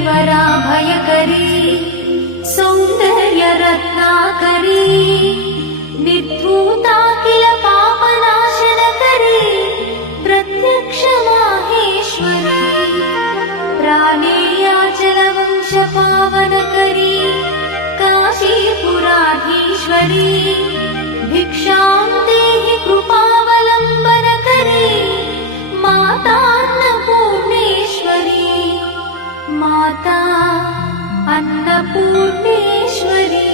करीवरा भयकरी सौंदर्य रत्नाकरी निर्धूता किल पापनाशनकरी प्रत्यक्ष माहेश्वरी प्राणेयाचलवंश पावनकरी काशीपुराधीश्वरी भिक्षां देहि कृपावलम्बनकरी मातान्नपूर्णेश्वरी माता अन्नपूर्णेश्वरी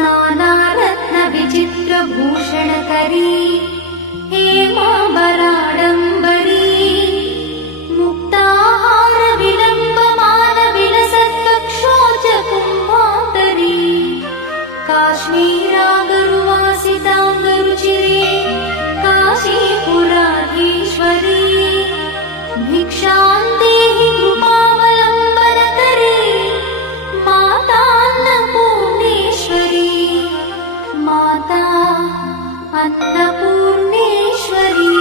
नानारत्न विचित्रभूषणकरी हेमाम्बराडम्बरी मुक्ताहार विलम्बमान विलसत्कक्षोच कुम्भान्तरी काश्मीरागरुवासिताङ्गरुचिरे काशीपुराधीश्वरी भिक्षां देहि कृपावलम्बनकरी मातान्नपूर्णेश्वरी माता अन्नपूर्णेश्वरी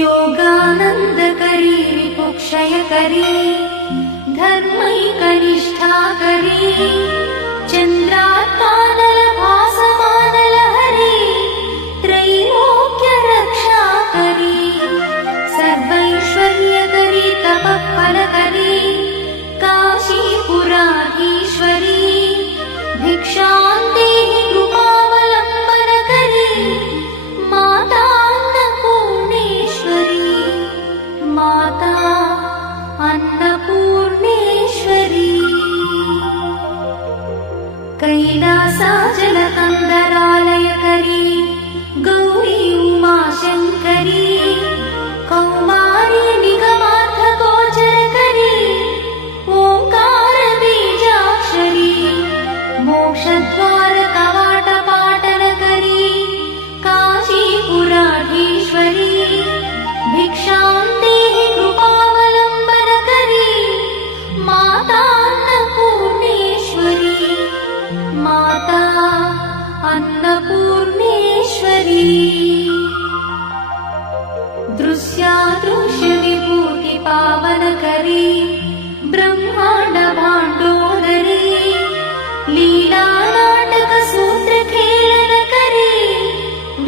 योगानन्दकरी विपुक्षयकरी धर्मैकनिष्ठाकरी चन्द्रात्मानलभासमानलहरी त्रैलोक्यरक्षाकरी सर्वैश्वर्यकरी तपःफलकरी काशीपुराधीश्वरी भिक्षां देहि कृपावलम्बनकरी मातान्नपूर्णेश्वरी माता अन्नपूर्णेश्वरी कैलासाचलकन्दरालयकरी गौरी उमाशङ्करी कौमारी निगमार्थगोचरकरी ओङ्कारबीजाक्षरी मोक्षद्वारकवाटपाटनकरी काशीपुराधीश्वरी भिक्षां देहि कृपावलम्बनकरी मातान्नपूर्णेश्वरी माता अन्नपूर्णेश्वरी दृश्यादृश्यविभूतिपावनकरी ब्रह्माण्डभाण्डोदरी लीलानाटकसूत्रखेलनकरी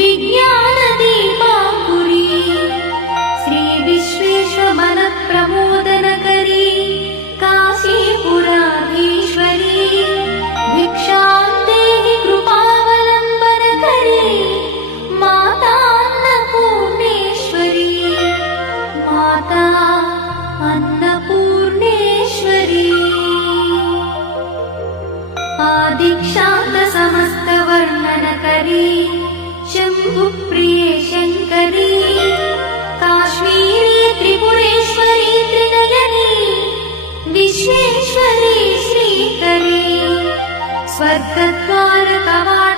विज्ञानदीपाङ्कुरी श्रीविश्वेश्वरमनःप्रमोदनकरी काशीपुराधीश्वरी भिक्षां देहि कृपावलम्बनकरी मातान्नपूर्णेश्वरी माता अन्नपूर्णेश्वरी आदिक्षान्तसमस्तवर्णनकरी शम्भुप्रिये शङ्करी काश्मीरी त्रिपुरेश्वरी त्रिनयनी विश्वेश्वरी श्रीकरी स्वर्गद्वारकवाट